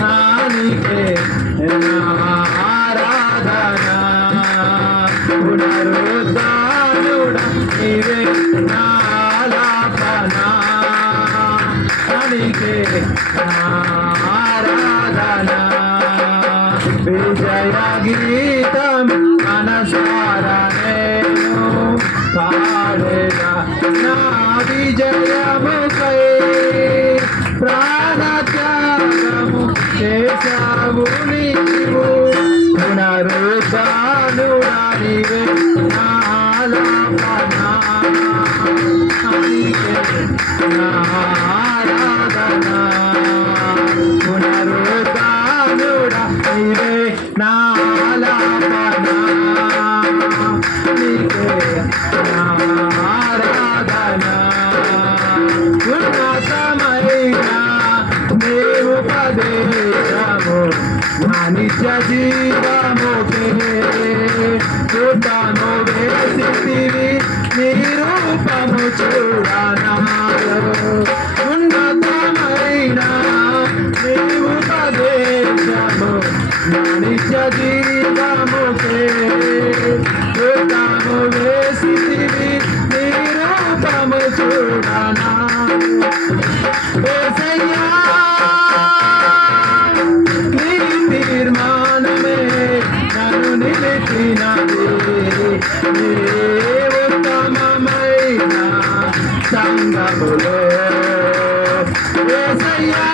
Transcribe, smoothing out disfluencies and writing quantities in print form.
నానికే ఆరాధన పునరుద్ధానుడా నీవే నాలాపన నానికే ఆరాధన విజయ గీతం మనసారా నేను పాడేగా నా విజయముకై ప్రాణత్యాగము చేశావు నీవు పునరుద్ధానుడా నీవే నాలాపన ఆరాధన పునరుద్ధానుడా నీవే నాలాపన ఆరాధన ఉన్నతమైన ఉపదేశము నా నిత్య జీవముకే చూడను వేసితివి నిరూపము చూడనాలో ఉన్నతమైన ఉపదేశము నా నిత్య జీవముకే చూడను వేసితివి నిరూపము చూడనా తీర్మానమే నన్ను నిలిచినది ఉత్తమమైన సంగములో యేసయ్యా